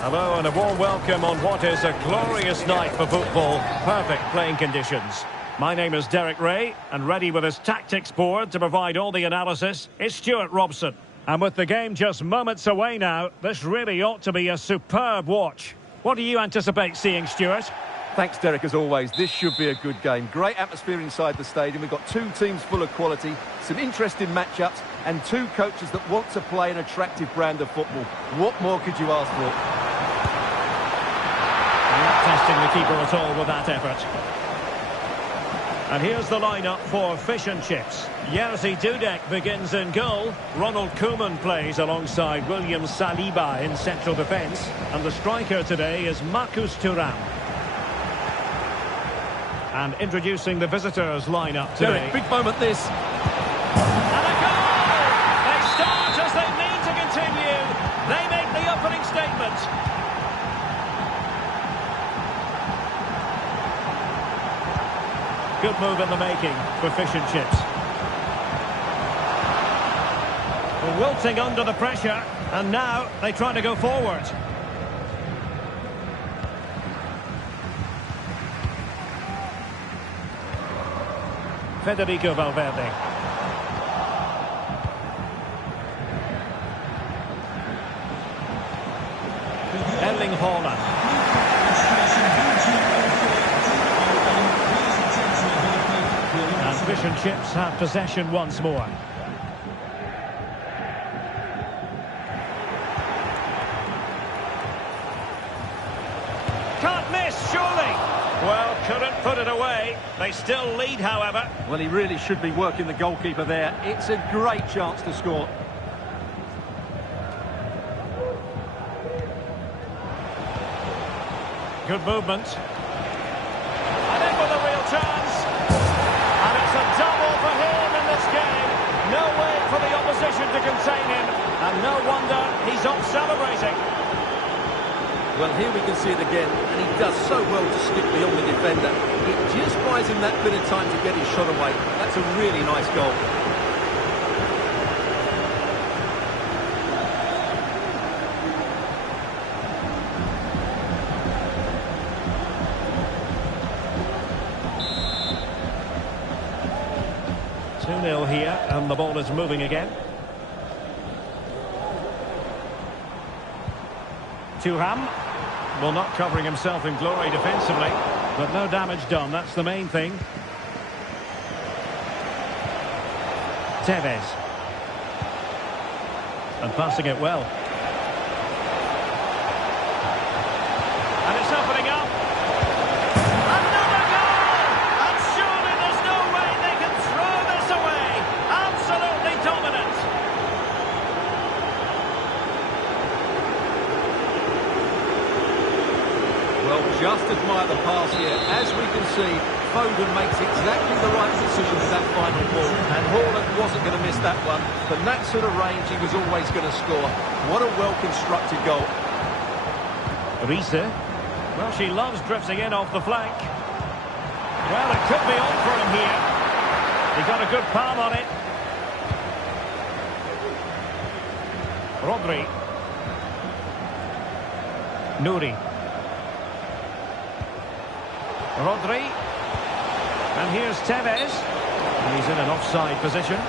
Hello and a warm welcome on what is a glorious night for football. Perfect playing conditions. My name is Derek Ray, and ready with his tactics board to provide all the analysis is Stuart Robson. And with the game just moments away now, this really ought to be a superb watch. What do you anticipate seeing, Stuart? Thanks, Derek, as always. This should be a good game. Great atmosphere inside the stadium. We've got two teams full of quality, some interesting matchups, and two coaches that want to play an attractive brand of football. What more could you ask for? Not testing the keeper at all with that effort. And here's the lineup for Fish and Chips. Jerzy Dudek begins in goal. Ronald Koeman plays alongside William Saliba in central defence. And the striker today is Marcus Thuram. And introducing the visitors lineup today. Derek, big moment this. And a goal! They start as they mean to continue. They make the opening statement. Good move in the making for Fish and Chips. Wilting under the pressure, and now they try to go forward. Federico Valverde. Erling Haaland. Fish and Chips have possession once more. Can't miss, surely. Well, couldn't put it away. They still lead, however. Well, he really should be working the goalkeeper there. It's a great chance to score. Good movement. And in with a real chance. And it's a double for him in this game. No way for the opposition to contain him. And no wonder he's off celebrating. Well, here we can see it again. And he does so well to skip beyond the defender. It just buys him that bit of time to get his shot away. That's a really nice goal. Here, and the ball is moving again. Thuram, well, not covering himself in glory defensively, but no damage done, that's the main thing. Tevez. And passing it well. And it's opening up. Just admire the pass here. As we can see, Foden makes exactly the right decision with that final ball. And Haaland wasn't going to miss that one. From that sort of range, he was always going to score. What a well-constructed goal. Riese. Well, she loves drifting in off the flank. Well, it could be on for him here. He got a good palm on it. Rodri. Nouri. Rodri, and here's Tevez, and he's in an offside position.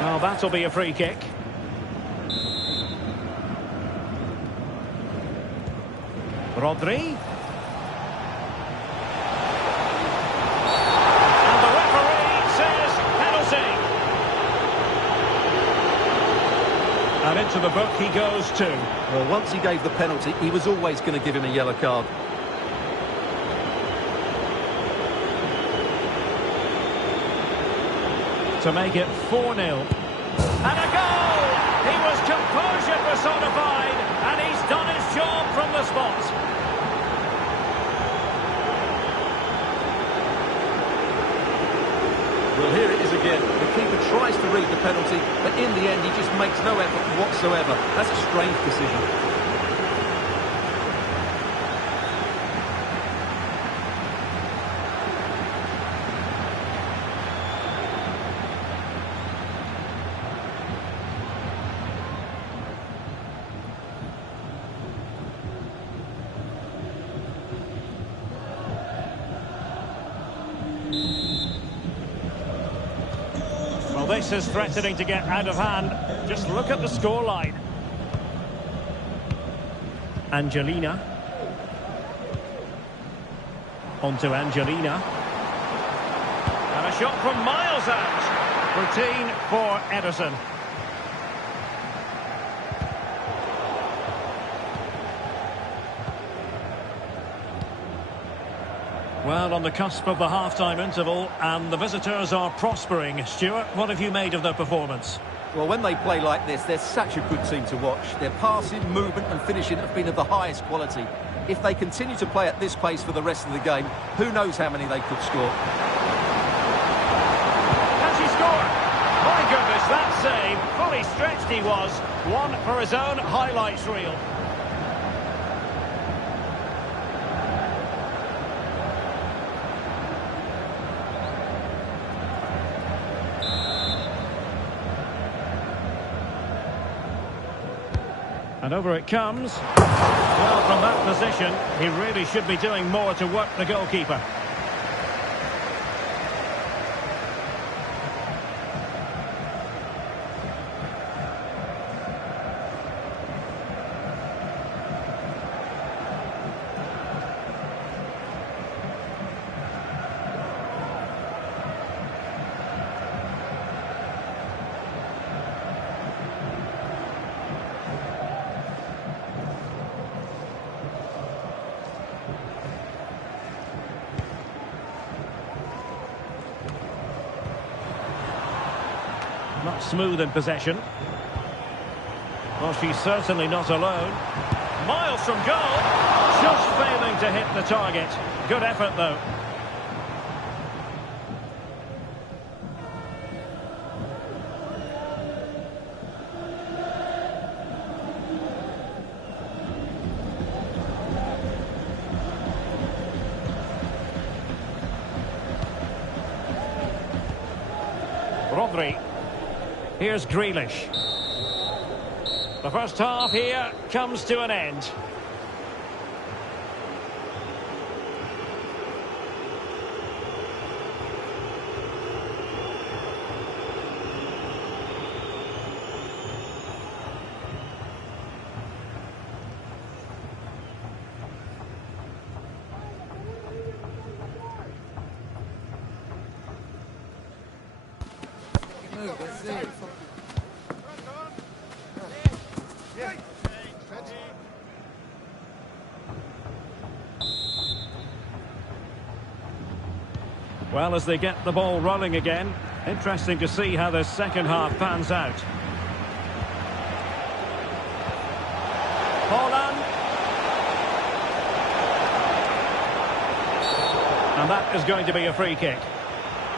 Well, that'll be a free kick. Rodri. And into the book he goes too. Well, once he gave the penalty, he was always going to give him a yellow card. To make it 4-0. And a goal! He was composure personified, and he's done his job from the spot. Well, here it is again. The keeper tries to read the penalty, but in the end, he just makes no effort whatsoever. That's a strange decision. this is threatening to get out of hand. Just look at the scoreline. Angelina. On to Angelina. And a shot from miles out. Routine for Ederson. Well, on the cusp of the half-time interval, and the visitors are prospering. Stuart, what have you made of their performance? Well, when they play like this, they're such a good team to watch. Their passing, movement and finishing have been of the highest quality. If they continue to play at this pace for the rest of the game, who knows how many they could score. Can she score? My goodness, that save. Fully stretched he was. One for his own highlights reel. And over it comes. Well, from that position, he really should be doing more to work the goalkeeper. Not smooth in possession. Well, she's certainly not alone. Miles from goal. Just failing to hit the target. Good effort, though. Rodri. Here's Grealish. The first half here comes to an end. Well, as they get the ball rolling again, interesting to see how the second half pans out. Holland. And that is going to be a free kick.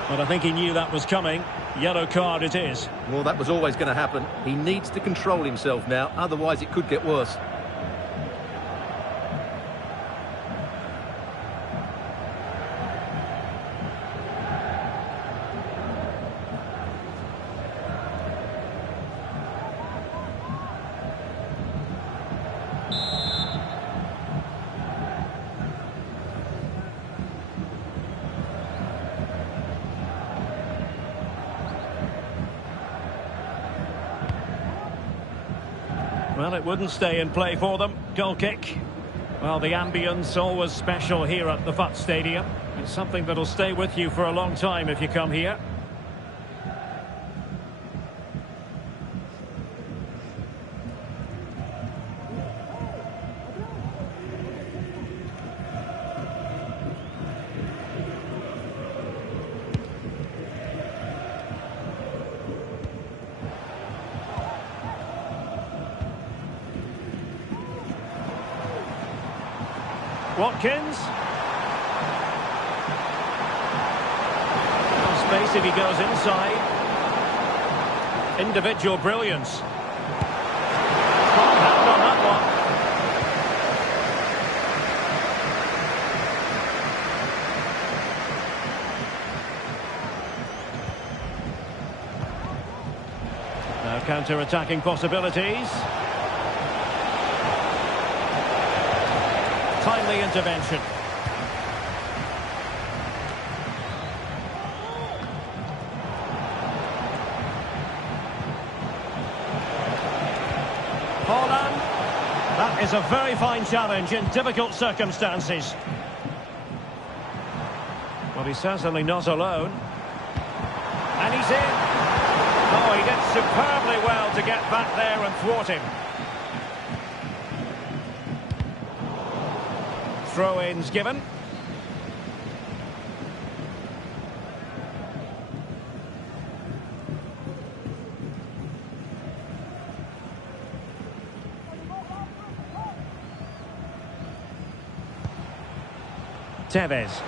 But I think he knew that was coming. Yellow card it is. Well, that was always going to happen. He needs to control himself now, otherwise it could get worse. Well, it wouldn't stay in play for them. Goal kick. Well, the ambience always special here at the FUT Stadium. It's something that'll stay with you for a long time if you come here. Watkins. On space if he goes inside. Individual brilliance. Strong hand on that one. Now counter-attacking possibilities. Timely intervention. a very fine challenge in difficult circumstances. Well, he's certainly not alone. And he's in. Oh, he did superbly well to get back there and thwart him. Throw-ins given. Tevez.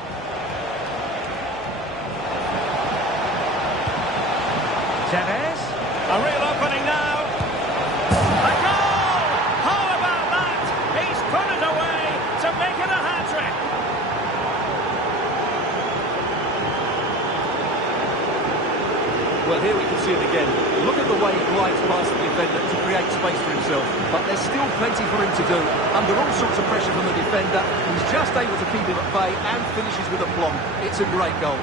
Tevez. A real opening now. A goal! How about that? He's put it away to make it a hat-trick. Well, here we can see it again. Look at the way he glides past the defender to create space for himself. But there's still plenty for him to do. Under all sorts of pressure from the defender, he's just able to keep him at bay and finishes with aplomb. It's a great goal.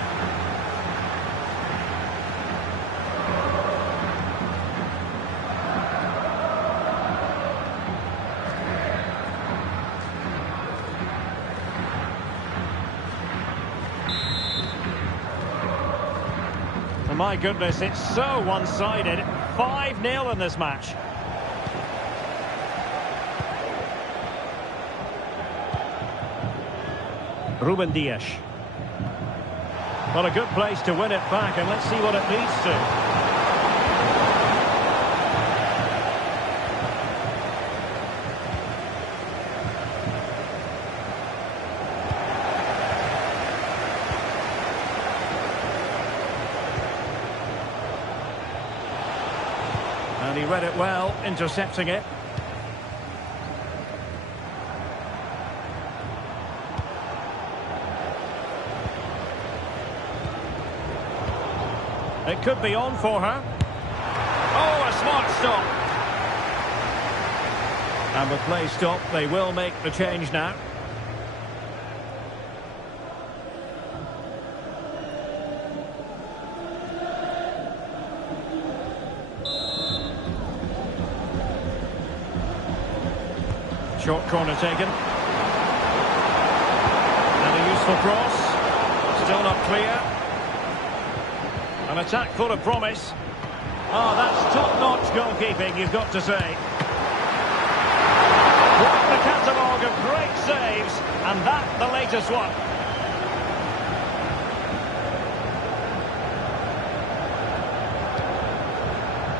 My goodness, it's so one-sided. 5-0 in this match. Ruben Dias. Well, a good place to win it back, and let's see what it leads to. And he read it well, intercepting it. It could be on for her. Oh, a smart stop. And with play stopped, they will make the change now. Short corner taken. And a useful cross. Still not clear. An attack full of promise. Oh, that's top-notch goalkeeping, you've got to say. Quite the catalogue of great saves, and that the latest one.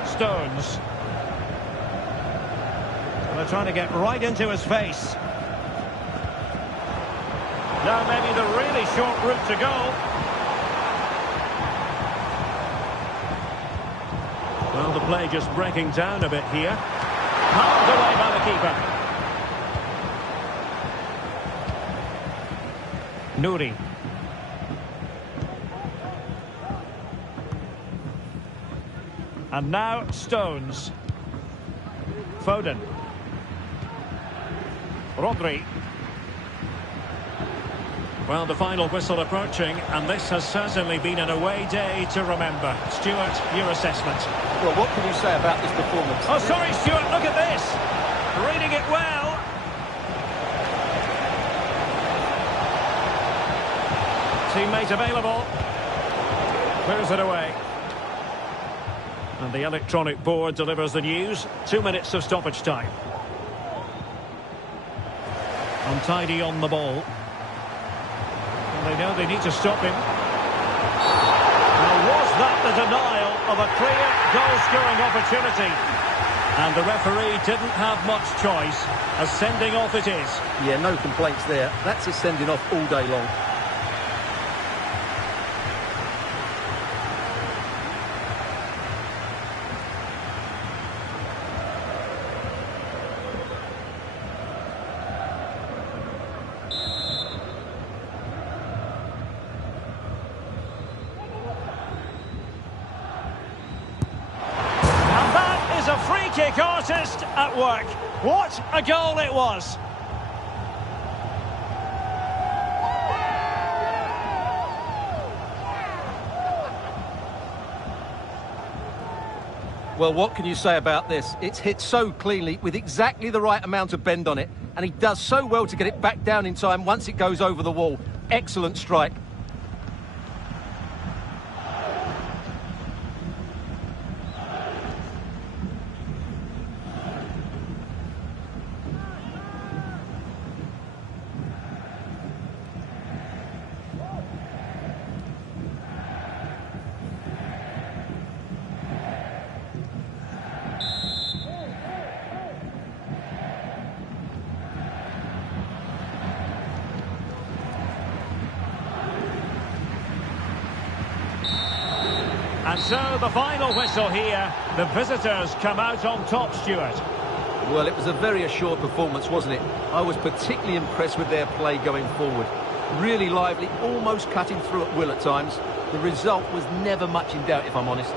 Stones. They're trying to get right into his face. Now maybe the really short route to goal. Well, the play just breaking down a bit here. Halved away by the keeper. Nouri. And now Stones. Foden. Rodri. Well, the final whistle approaching, and this has certainly been an away day to remember. Stuart, your assessment. Well, what can you say about this performance? Oh, sorry, Stuart, look at this. Reading it well. Teammate available. Clears it away. And the electronic board delivers the news. 2 minutes of stoppage time. Untidy on the ball. Well, they know they need to stop him. Now, was that the denial of a clear goal-scoring opportunity? And the referee didn't have much choice. A sending off it is. Yeah, no complaints there. That's a sending off all day long. Kick artist at work. What a goal it was. Well, what can you say about this? It's hit so cleanly with exactly the right amount of bend on it, and he does so well to get it back down in time once it goes over the wall. Excellent strike. And so the final whistle here. The visitors come out on top, Stuart. Well, it was a very assured performance, wasn't it? I was particularly impressed with their play going forward. Really lively, almost cutting through at will at times. The result was never much in doubt, if I'm honest.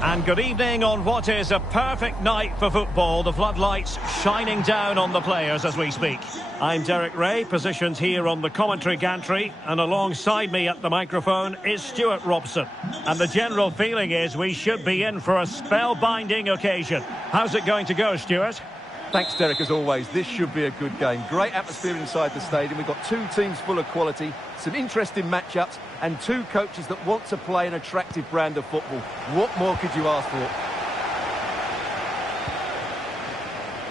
And good evening on what is a perfect night for football. The floodlights shining down on the players as we speak. I'm Derek Ray, positioned here on the commentary gantry, and alongside me at the microphone is Stuart Robson. And the general feeling is we should be in for a spellbinding occasion. How's it going to go, Stuart? Thanks, Derek, as always. This should be a good game. Great atmosphere inside the stadium. We've got two teams full of quality, some interesting matchups, and two coaches that want to play an attractive brand of football. What more could you ask for?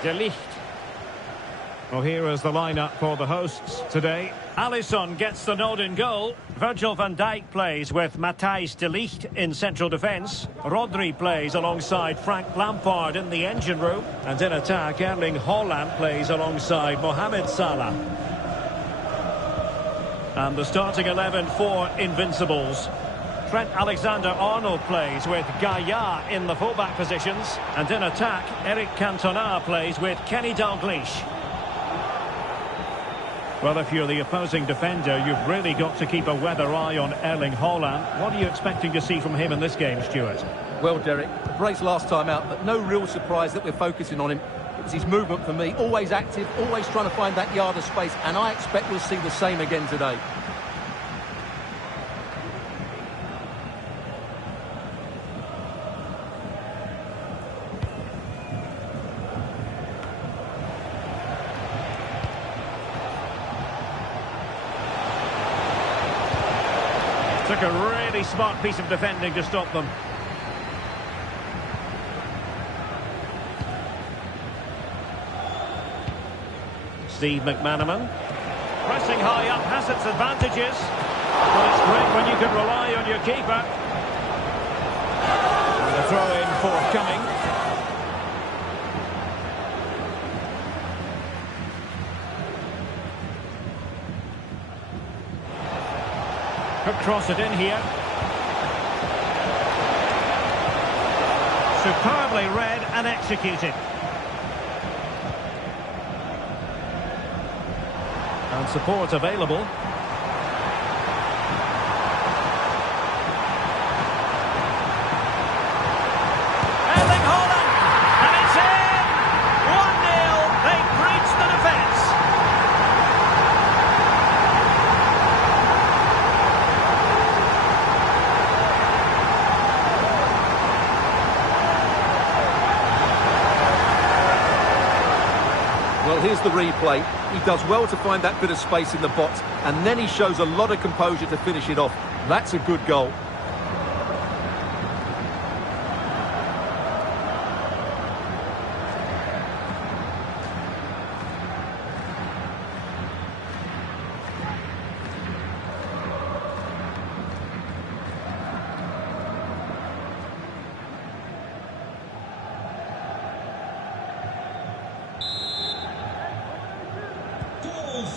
De Ligt. Well, here is the lineup for the hosts today. Alisson gets the nod in goal. Virgil van Dijk plays with Matthijs de Ligt in central defence. Rodri plays alongside Frank Lampard in the engine room. And in attack, Erling Haaland plays alongside Mohamed Salah. And the starting 11 for Invincibles. Trent Alexander-Arnold plays with Gaia in the fullback positions. And in attack, Eric Cantona plays with Kenny Dalglish. Well, if you're the opposing defender, you've really got to keep a weather eye on Erling Haaland. What are you expecting to see from him in this game, Stuart? Well, Derek, brace last time out, but no real surprise that we're focusing on him. It was his movement for me, always active, always trying to find that yard of space, and I expect we'll see the same again today. Took a really smart piece of defending to stop them. Steve McManaman. Pressing high up has its advantages. But it's great when you can rely on your keeper. And the throw-in forthcoming. Could cross it in here. Superbly read and executed. And support available. Erling Haaland! And it's in! 1-0. They breached the defence. Well, here's the replay. He does well to find that bit of space in the box, and then he shows a lot of composure to finish it off. That's a good goal.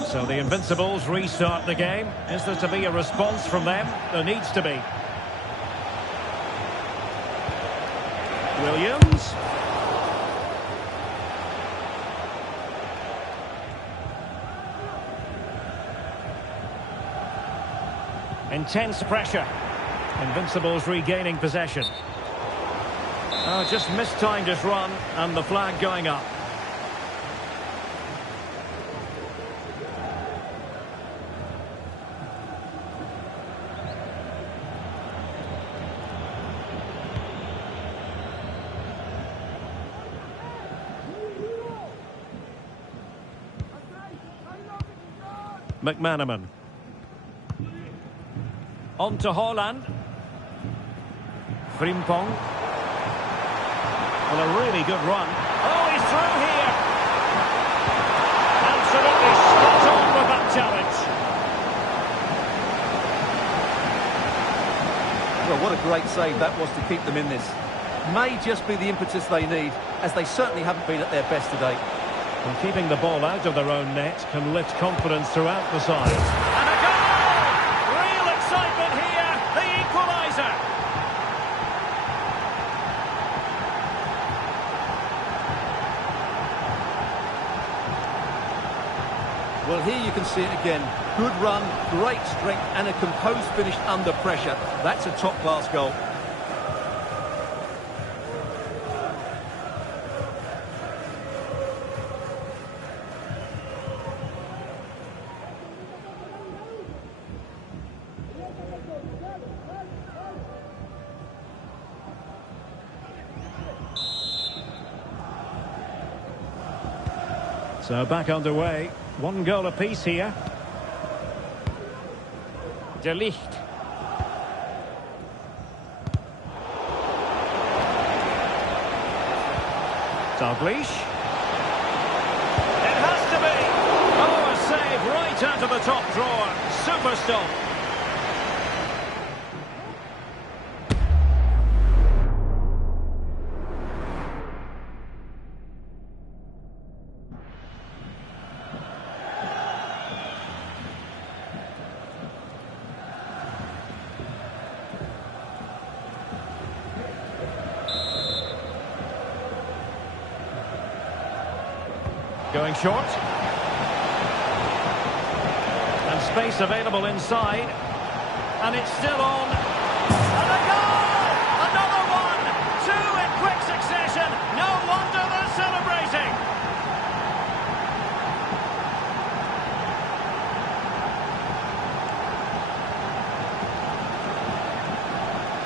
So the Invincibles restart the game. Is there to be a response from them? There needs to be. Williams. Intense pressure. Invincibles regaining possession. Oh, just mistimed his run, and the flag going up. McManaman. On to Haaland. Frimpong. Well, a really good run. Oh, he's through here. Absolutely spot on with that challenge. Well, what a great save that was to keep them in this. May just be the impetus they need, as they certainly haven't been at their best today. And keeping the ball out of their own net can lift confidence throughout the side. And a goal! Real excitement here, the equaliser. Well, here you can see it again. Good run, great strength, and a composed finish under pressure. That's a top-class goal. So back underway. One goal apiece here. De Ligt. Dalglish. It has to be. Oh, a save right out of the top drawer. Super stop. Going short. And space available inside. And it's still on. And a goal! Another one! Two in quick succession. No wonder they're celebrating.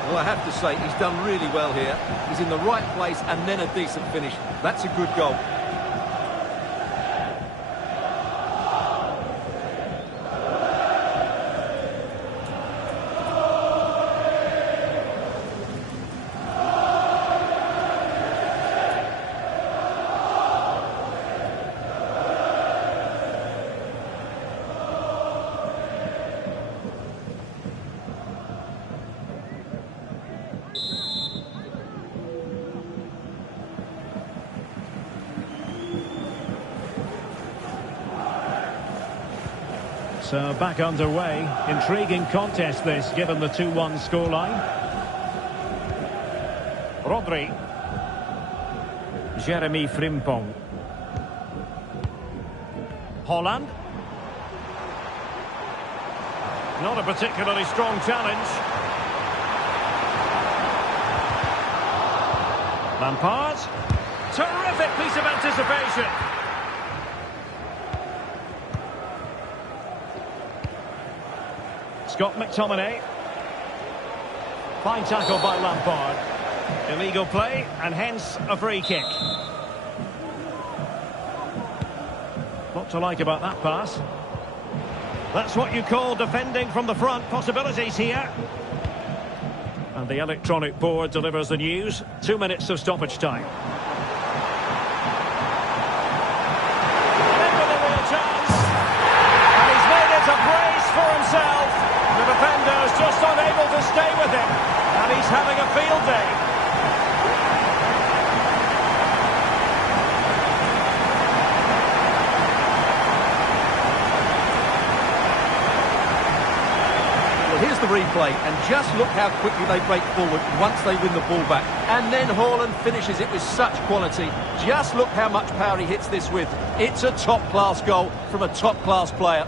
Well, I have to say, he's done really well here. He's in the right place and then a decent finish. That's a good goal. So back underway. Intriguing contest this, given the 2-1 scoreline. Rodri. Jeremy Frimpong. Holland. Not a particularly strong challenge. Lampard. Terrific piece of anticipation. Scott McTominay. Fine tackle by Lampard. Illegal play and hence a free kick. What to like about that pass? That's what you call defending from the front. Possibilities here. And the electronic board delivers the news. 2 minutes of stoppage time. In with a real chance. And he's made it a brace for himself. The defender's just unable to stay with him. And he's having a field day. Here's the replay, and just look how quickly they break forward once they win the ball back. And then Haaland finishes it with such quality. Just look how much power he hits this with. It's a top-class goal from a top-class player.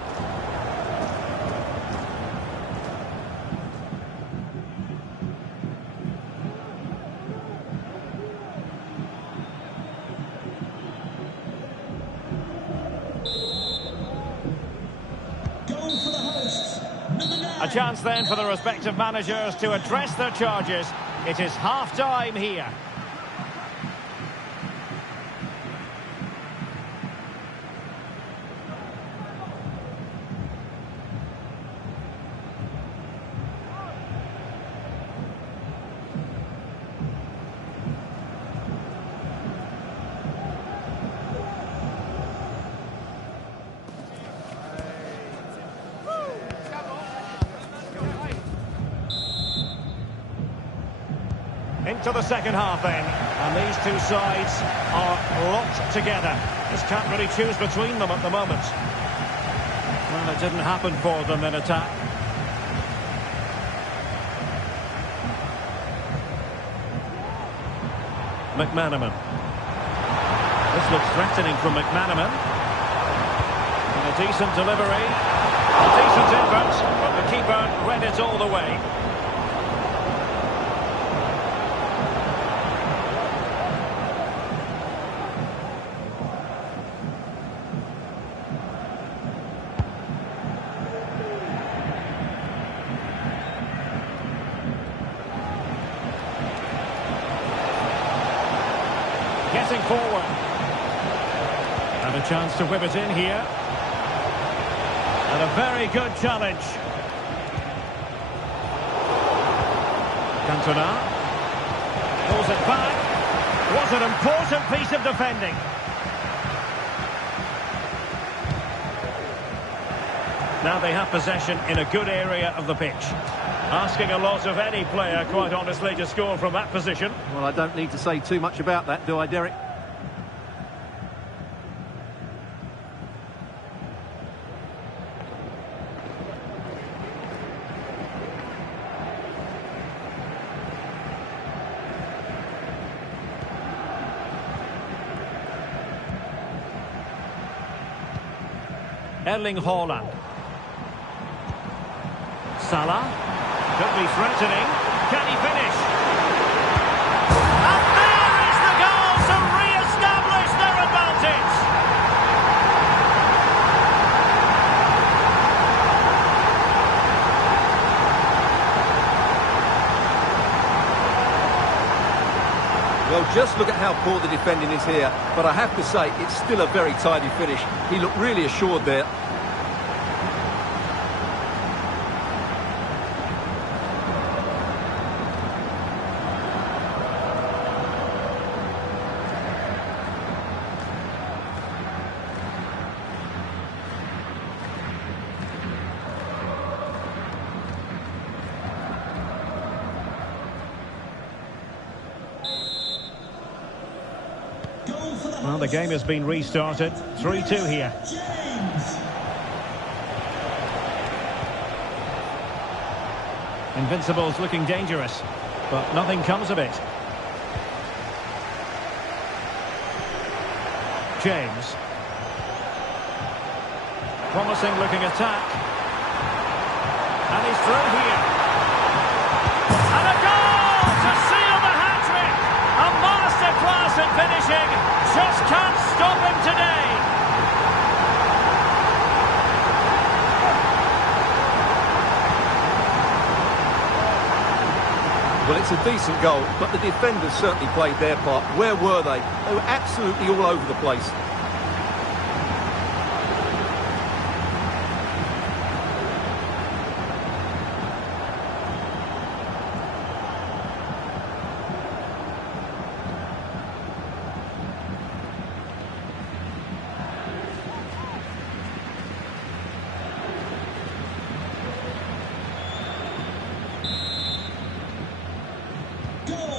A chance then for the respective managers to address their charges. It is half-time here. Into the second half then, and these two sides are locked together. Just can't really choose between them at the moment. Well, it didn't happen for them in attack. McManaman. This looks threatening from McManaman. And a decent delivery. A decent effort, but the keeper read it all the way. Getting forward. And a chance to whip it in here. And a very good challenge. Cantona. Pulls it back. Was an important piece of defending. Now they have possession in a good area of the pitch. Asking a lot of any player, quite honestly, to score from that position. Well, I don't need to say too much about that, do I, Derek? Erling Haaland. Salah. Could be threatening. Can he finish? And there is the goal to re-establish their advantage. Well, just look at how poor the defending is here. But I have to say, it's still a very tidy finish. He looked really assured there. Well, the game has been restarted. 3-2 here. Invincibles looking dangerous, but nothing comes of it. James. Promising looking attack. And he's through here. And a goal to seal the hat-trick! A masterclass at finishing. Just can't stop him today. Well, it's a decent goal, but the defenders certainly played their part. Where were they? They were absolutely all over the place.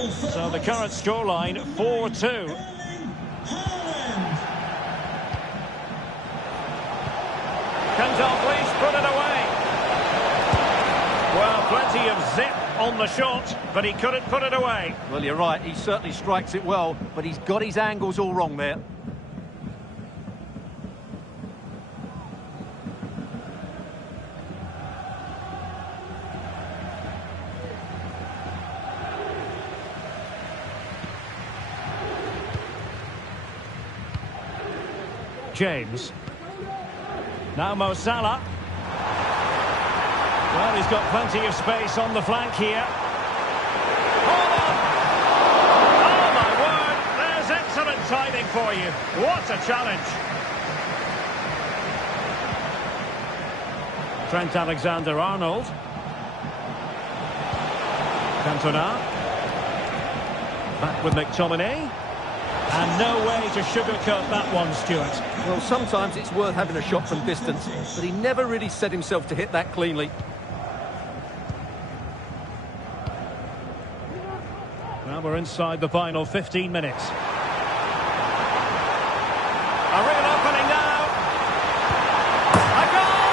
So the current scoreline, 4-2. Can Dalglish put it away? Well, plenty of zip on the shot, but he couldn't put it away. Well, you're right, he certainly strikes it well, but he's got his angles all wrong there. James. Now Mo Salah. Well, he's got plenty of space on the flank here. Hold on! Oh, my word! There's excellent timing for you. What a challenge! Trent Alexander-Arnold. Cantona. Back with McTominay. And no way to sugarcoat that one, Stuart. Well, sometimes it's worth having a shot from distance, but he never really set himself to hit that cleanly. Well, we're inside the final 15 minutes. A real opening now. A goal!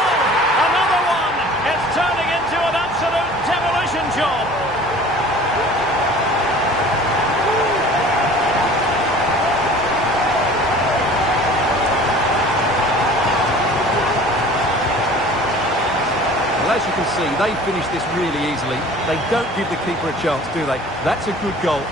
Another one! It's turning into an absolute demolition job. As you can see, they finish this really easily. They don't give the keeper a chance, do they? That's a good goal.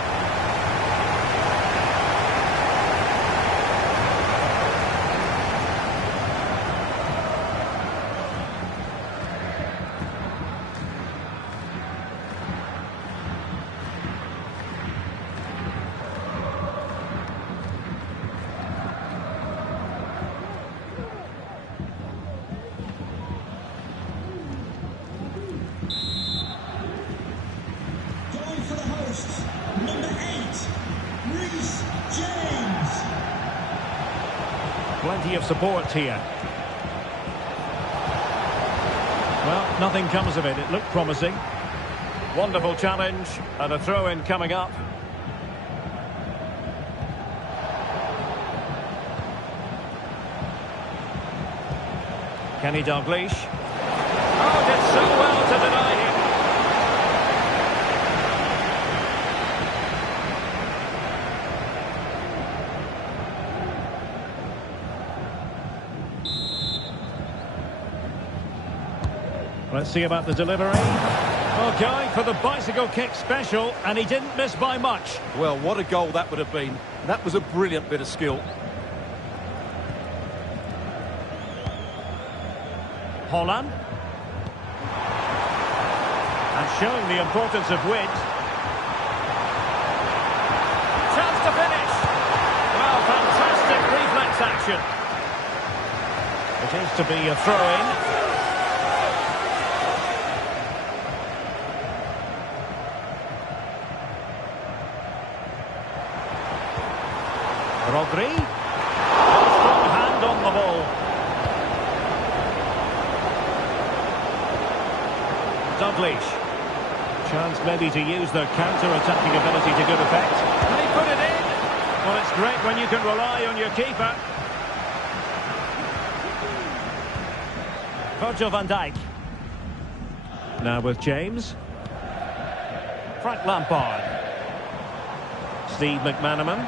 Plenty of support here. Well, nothing comes of it. It looked promising. Wonderful challenge, and a throw-in coming up. Kenny Dalglish. Oh, did so well to deny him. Let's see about the delivery. Oh, going for the bicycle kick special, and he didn't miss by much. Well, what a goal that would have been. That was a brilliant bit of skill. Holland. And showing the importance of width. Chance to finish. Well, fantastic reflex action. It is to be a throw-in. Rodri. Strong hand on the ball. Dalglish. Chance maybe to use their counter-attacking ability to good effect. And he put it in. Well, it's great when you can rely on your keeper. Virgil van Dijk. Now with James. Frank Lampard. Steve McManaman.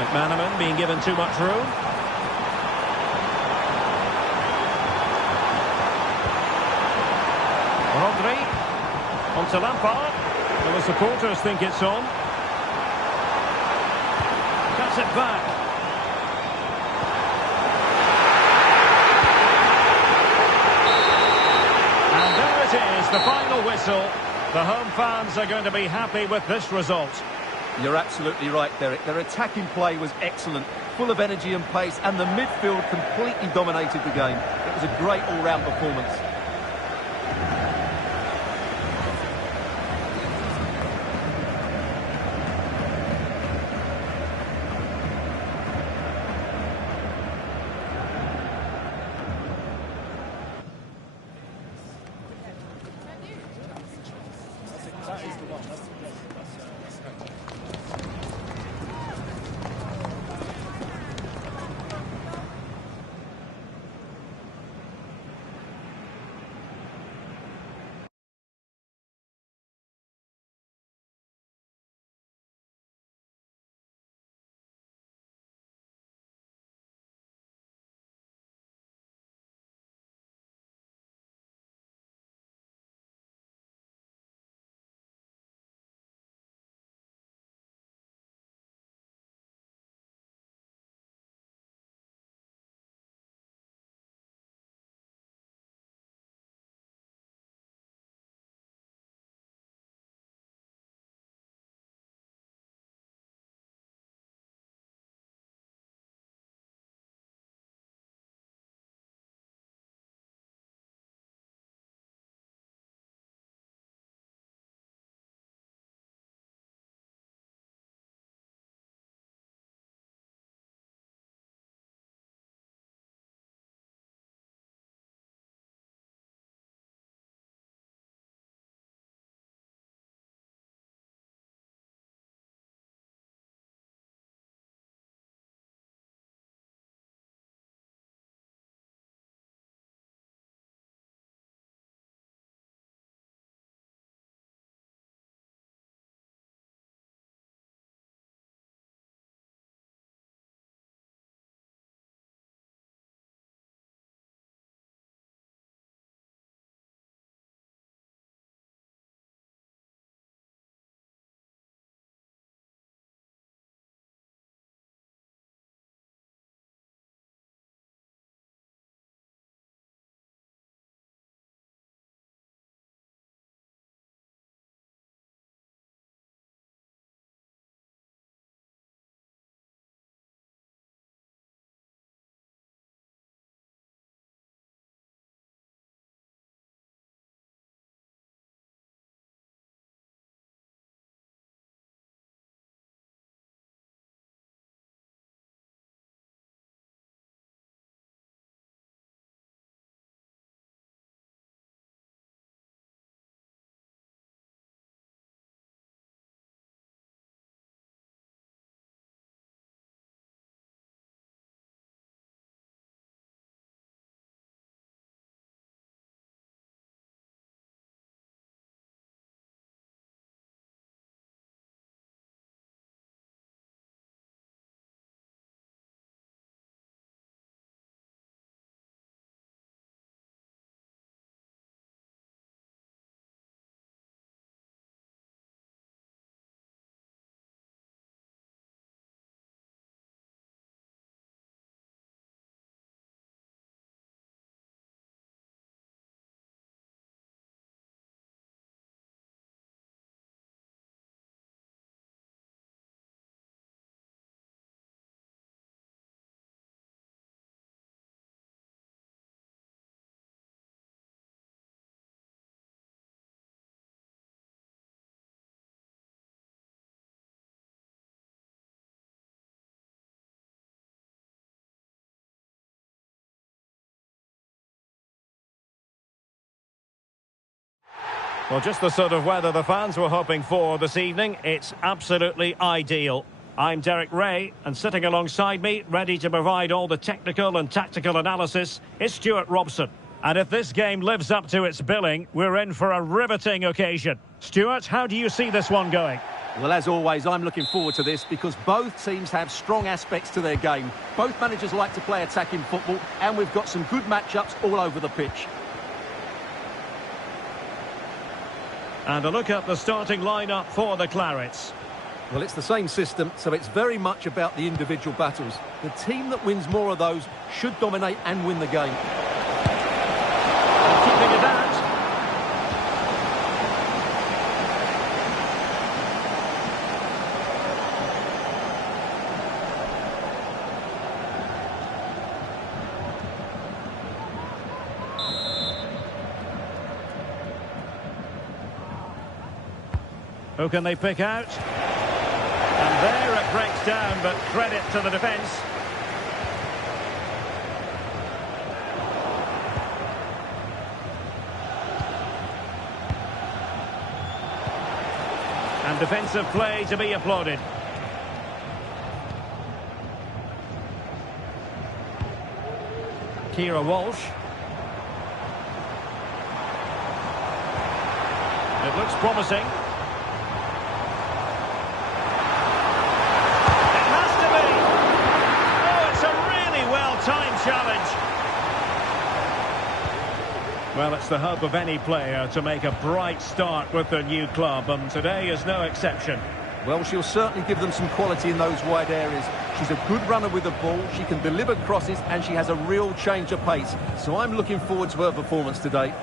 McManaman being given too much room. Rodri. On to Lampard. Well, the supporters think it's on. Cuts it back. And there it is, the final whistle. The home fans are going to be happy with this result. You're absolutely right, Derek. Their attacking play was excellent, full of energy and pace, and the midfield completely dominated the game. It was a great all-round performance. Well, just the sort of weather the fans were hoping for this evening. It's absolutely ideal. I'm Derek Ray, and sitting alongside me, ready to provide all the technical and tactical analysis, is Stuart Robson. And if this game lives up to its billing, we're in for a riveting occasion. Stuart, how do you see this one going? Well, as always, I'm looking forward to this because both teams have strong aspects to their game. Both managers like to play attacking football, and we've got some good matchups all over the pitch. And a look at the starting lineup for the Clarets. Well, it's the same system, so it's very much about the individual battles. The team that wins more of those should dominate and win the game. Keeping it out. Who can they pick out? And there it breaks down, but credit to the defence. And defensive play to be applauded. Kira Walsh. It looks promising. Challenge. Well, it's the hope of any player to make a bright start with their new club, and today is no exception. Well, she'll certainly give them some quality in those wide areas. She's a good runner with the ball, she can deliver crosses, and she has a real change of pace. So I'm looking forward to her performance today.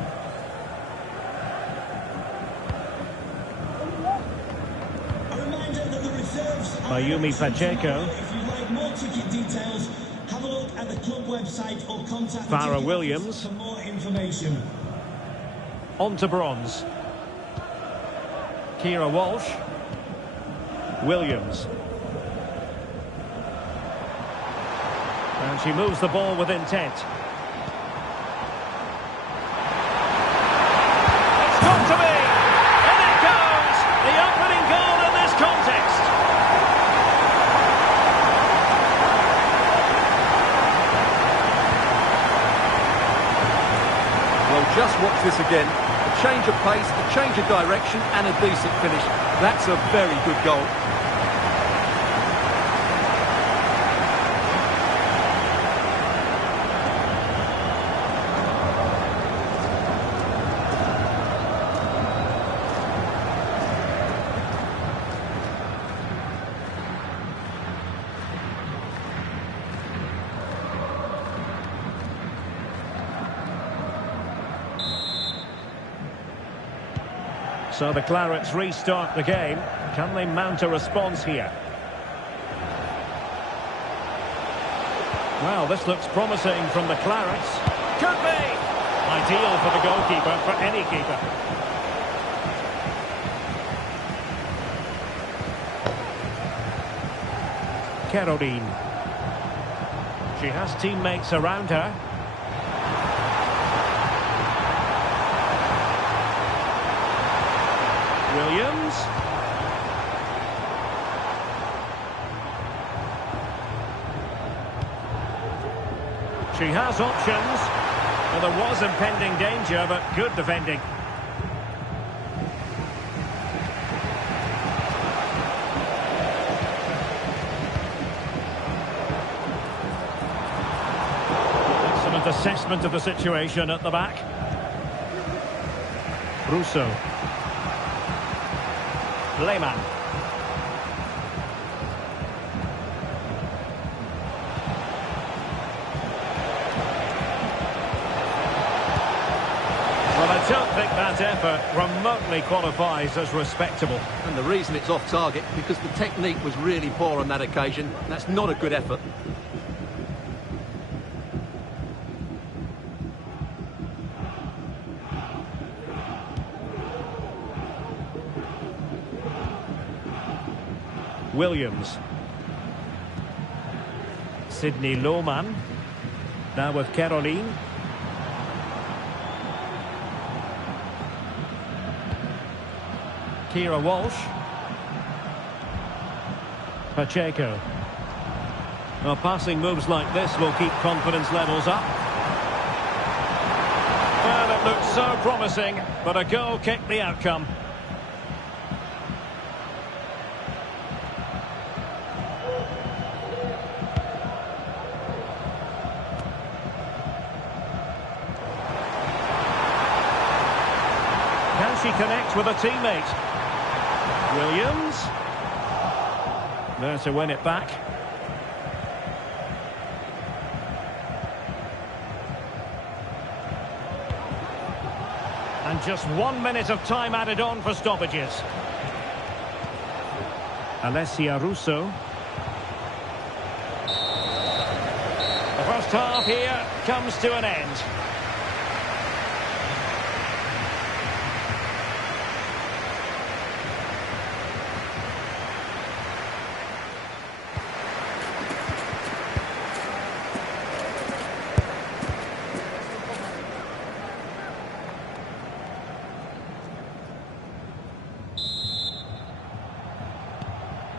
Mayumi Pacheco. If you'd like more ticket details, have a look at the club website or contact the Farah ticket Williams. office for more information. On to bronze. Kira Walsh. Williams. And she moves the ball with intent. It's got to be! And it goes! The opening goal in this context. Well, just watch this again. A change of pace, a change of direction, and a decent finish. That's a very good goal. So the Clarets restart the game. Can they mount a response here? Well, this looks promising from the Clarets. Could be! Ideal for the goalkeeper, for any keeper. Caroline. She has teammates around her. Williams. She has options. Well, there was impending danger, but good defending. Excellent assessment of the situation at the back. Russo. Lehmann. Well, I don't think that effort remotely qualifies as respectable. And the reason it's off target, because the technique was really poor on that occasion. That's not a good effort. Williams. Sydney Lohmann. Now with Caroline. Kira Walsh. Pacheco. Well, passing moves like this will keep confidence levels up. looked so promising, but a goal kicked the outcome. Can she connect with a teammate? Williams. There to win it back. And just 1 minute of time added on for stoppages. Alessia Russo. The first half here comes to an end.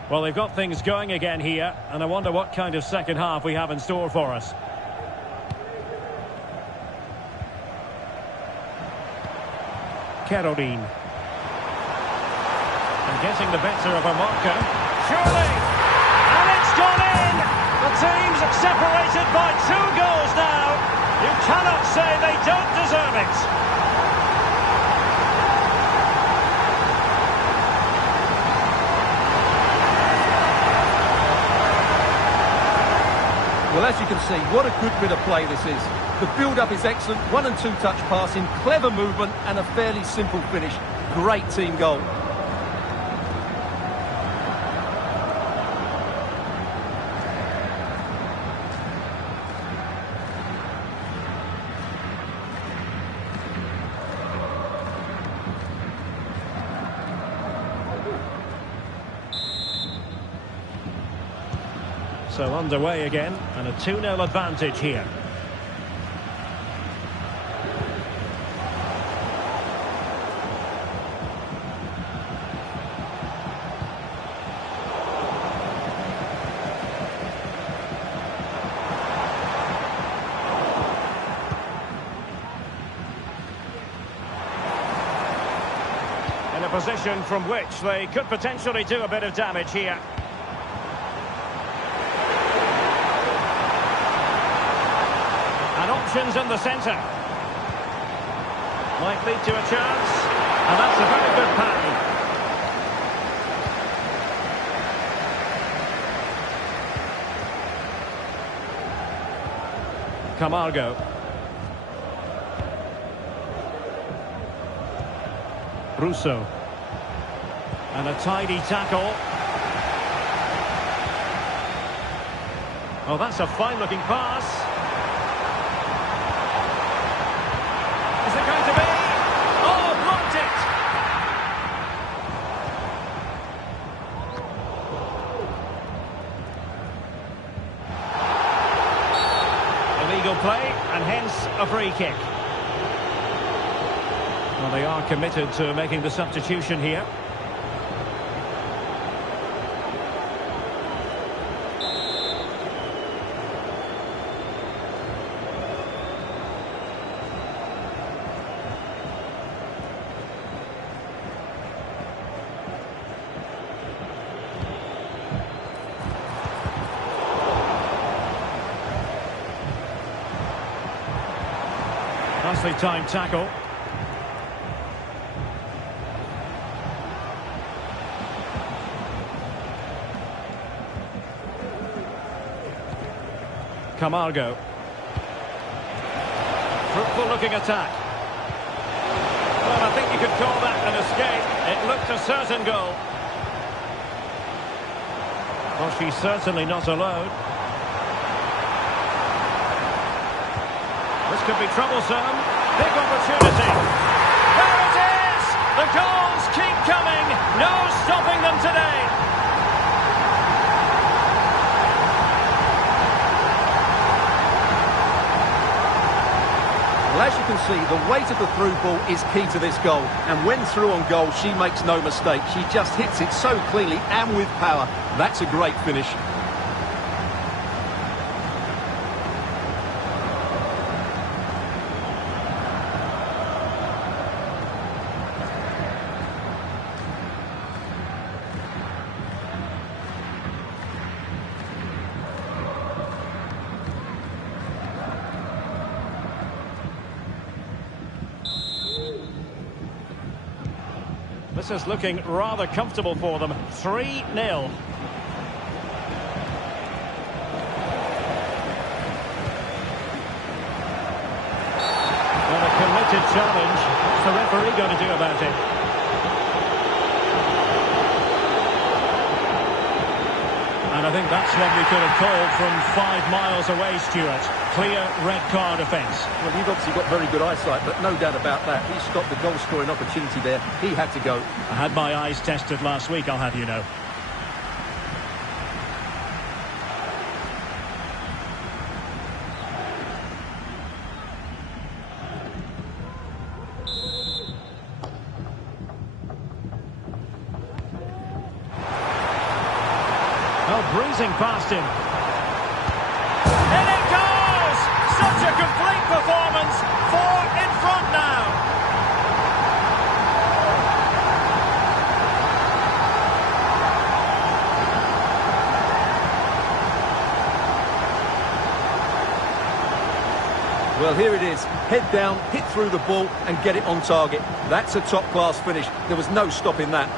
Well, they've got things going again here, and I wonder what kind of second half we have in store for us. Caroline. And getting the better of a marker. Surely! And it's gone in! The team's separated by 2 goals now. You cannot say they don't deserve it. Well, as you can see, what a good bit of play this is. The build-up is excellent, 1- and 2-touch passing, clever movement and a fairly simple finish. Great team goal. So underway again, and a 2-0 advantage here. In a position from which they could potentially do a bit of damage here. Options in the centre. Might lead to a chance. And that's a very good pass. Camargo. Russo. And a tidy tackle. Oh, that's a fine-looking pass. Is it going to be? Oh, blocked it! Illegal play, and hence a free kick. Well, they are committed to making the substitution here. Nicely timed tackle. Camargo. Fruitful looking attack. Well, I think you could call that an escape. It looked a certain goal. Well, she's certainly not alone. This could be troublesome. Big opportunity. There it is! The goals keep coming. No stopping them today. Well, as you can see, the weight of the through ball is key to this goal. And when through on goal, she makes no mistake. She just hits it so cleanly and with power. That's a great finish. This is looking rather comfortable for them. 3-0. Well, a committed challenge. What's the referee going to do about it? And I think that's what we could have called from 5 miles away, Stuart. Clear red card offence. Well, you've obviously got very good eyesight, but no doubt about that. He stopped the goal-scoring opportunity there. He had to go. I had my eyes tested last week, I'll have you know. Oh, breezing past him. And it goes! Such a complete performance. 4 in front now. Well, here it is. Head down, hit through the ball and get it on target. That's a top-class finish. There was no stopping that.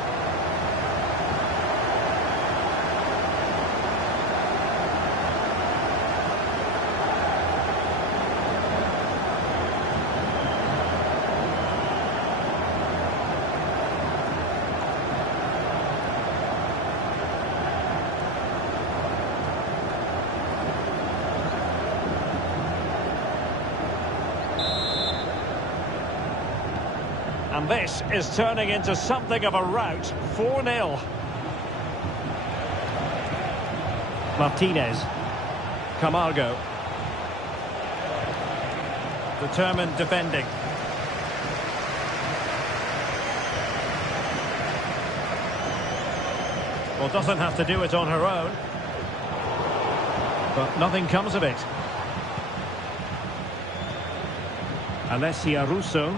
And this is turning into something of a rout. 4-0. Martinez. Camargo. Determined defending. Well, doesn't have to do it on her own. But nothing comes of it. Alessia Russo.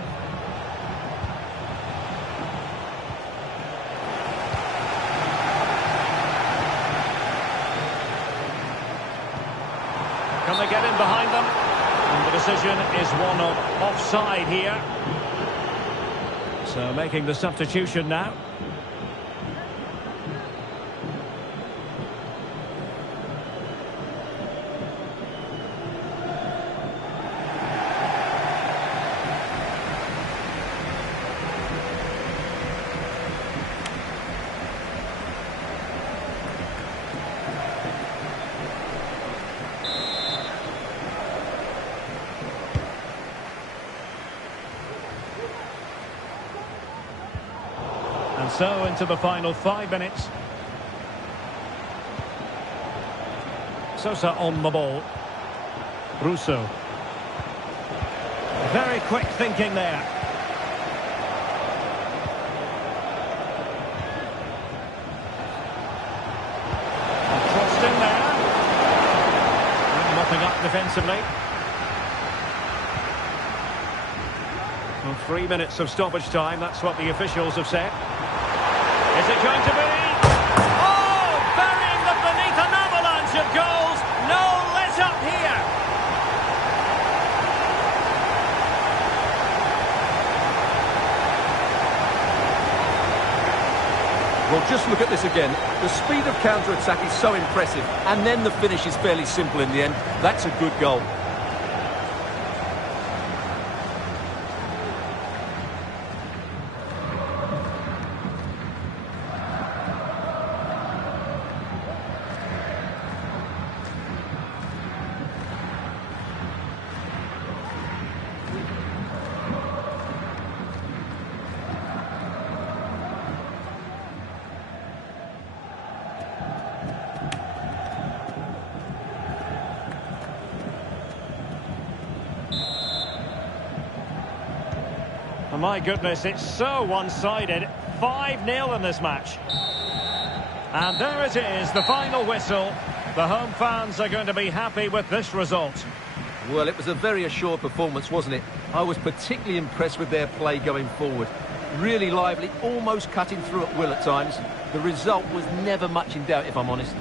Can they get in behind them? And the decision is one of offside here. So making the substitution now. And so into the final 5 minutes. Sosa on the ball. Russo. Very quick thinking there. Crossed in there. And mopping up defensively. Well, 3 minutes of stoppage time, that's what the officials have said. Is it going to be? Oh, burying them beneath an avalanche of goals. No let up here. Well, just look at this again. The speed of counter-attack is so impressive, and then the finish is fairly simple in the end. That's a good goal. My goodness, it's so one-sided. 5-0 in this match. And there it is, the final whistle. The home fans are going to be happy with this result. Well, it was a very assured performance, wasn't it? I was particularly impressed with their play going forward. Really lively, almost cutting through at will at times. The result was never much in doubt, if I'm honest.